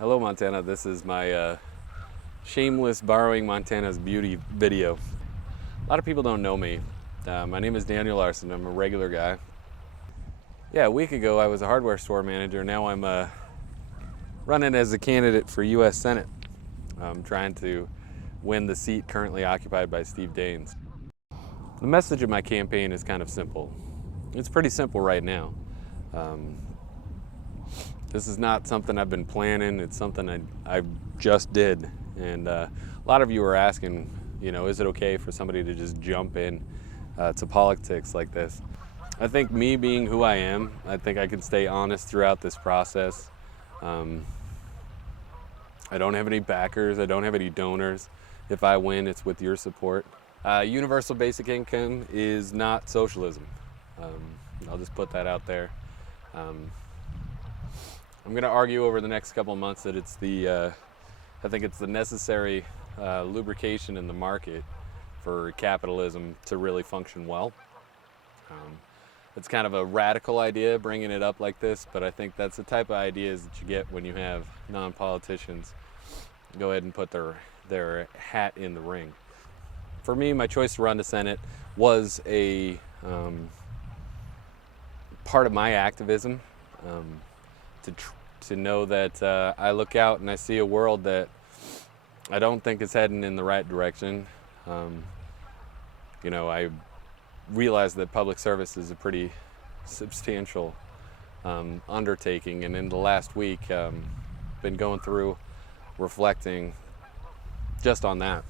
Hello, Montana. This is my shameless borrowing Montana's beauty video. A lot of people don't know me. My name is Daniel Larson. I'm a regular guy. Yeah, a week ago I was a hardware store manager. Now I'm running as a candidate for U.S. Senate. I'm trying to win the seat currently occupied by Steve Daines. The message of my campaign is kind of simple. It's pretty simple right now. This is not something I've been planning. It's something I just did. And a lot of you are asking, is it okay for somebody to just jump in to politics like this? I think me being who I am, I think I can stay honest throughout this process. I don't have any backers. I don't have any donors. If I win, it's with your support. Universal basic income is not socialism. I'll just put that out there. I'm going to argue over the next couple of months that it's I think it's the necessary lubrication in the market for capitalism to really function well. It's kind of a radical idea bringing it up like this, but I think that's the type of ideas that you get when you have non-politicians go ahead and put their hat in the ring. For me, my choice to run to Senate was a part of my activism. To know that I look out and I see a world that I don't think is heading in the right direction. I realize that public service is a pretty substantial undertaking, and in the last week, been going through, reflecting just on that.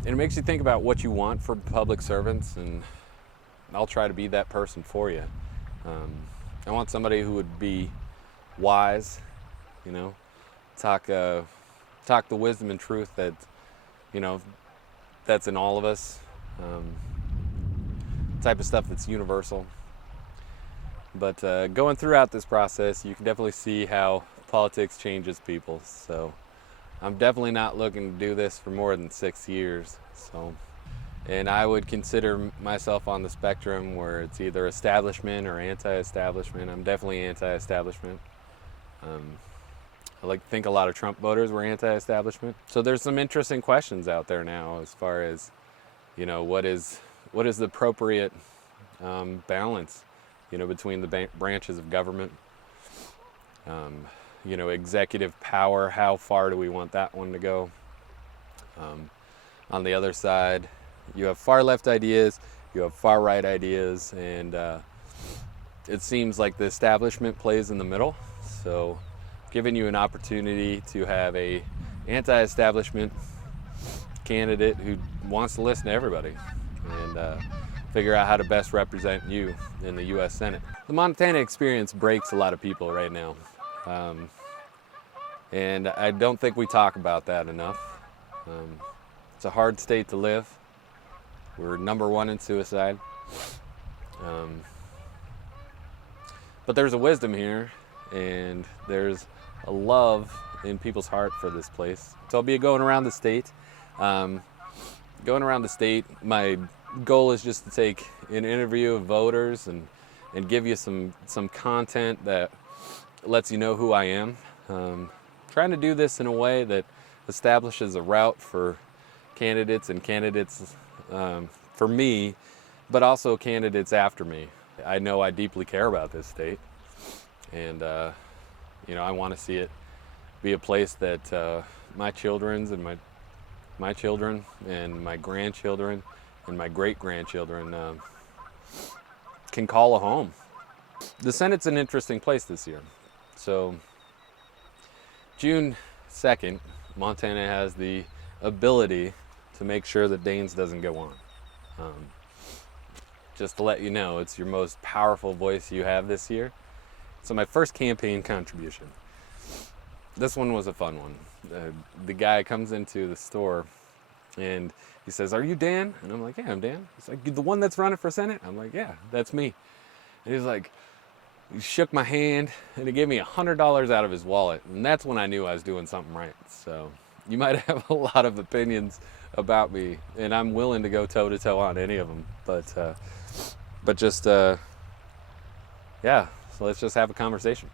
And it makes you think about what you want for public servants, and I'll try to be that person for you. I want somebody who would be wise, talk the wisdom and truth that, that's in all of us. Type of stuff that's universal. But going throughout this process, you can definitely see how politics changes people. So I'm definitely not looking to do this for more than 6 years. And I would consider myself on the spectrum where it's either establishment or anti-establishment. I'm definitely anti-establishment. I like to think a lot of Trump voters were anti-establishment. So there's some interesting questions out there now as far as, what is the appropriate balance, between the branches of government. Executive power, how far do we want that one to go? On the other side, you have far left ideas, you have far right ideas, and it seems like the establishment plays in the middle. So giving you an opportunity to have a anti-establishment candidate who wants to listen to everybody and figure out how to best represent you in the U.S. Senate. The Montana experience breaks a lot of people right now. And I don't think we talk about that enough. It's a hard state to live. We're #1 in suicide. But there's a wisdom here, and there's a love in people's heart for this place. So I'll be going around the state. My goal is just to take an interview of voters and give you some content that lets you know who I am. Trying to do this in a way that establishes a route for candidates for me, but also candidates after me. I know I deeply care about this state, and I want to see it be a place that my children's and my children and my grandchildren and my great-grandchildren can call a home. The Senate's an interesting place this year. So June 2nd, Montana has the ability to make sure that Daines doesn't go on. Just to let you know, it's your most powerful voice you have this year. So my first campaign contribution. This one was a fun one. The guy comes into the store and he says, "Are you Dan?" And I'm like, "Yeah, I'm Dan." He's like, "The one that's running for Senate?" I'm like, "Yeah, that's me." And he's like, he shook my hand and he gave me $100 out of his wallet. And that's when I knew I was doing something right. So you might have a lot of opinions about me, and I'm willing to go toe to toe on any of them. But just, yeah, so let's just have a conversation.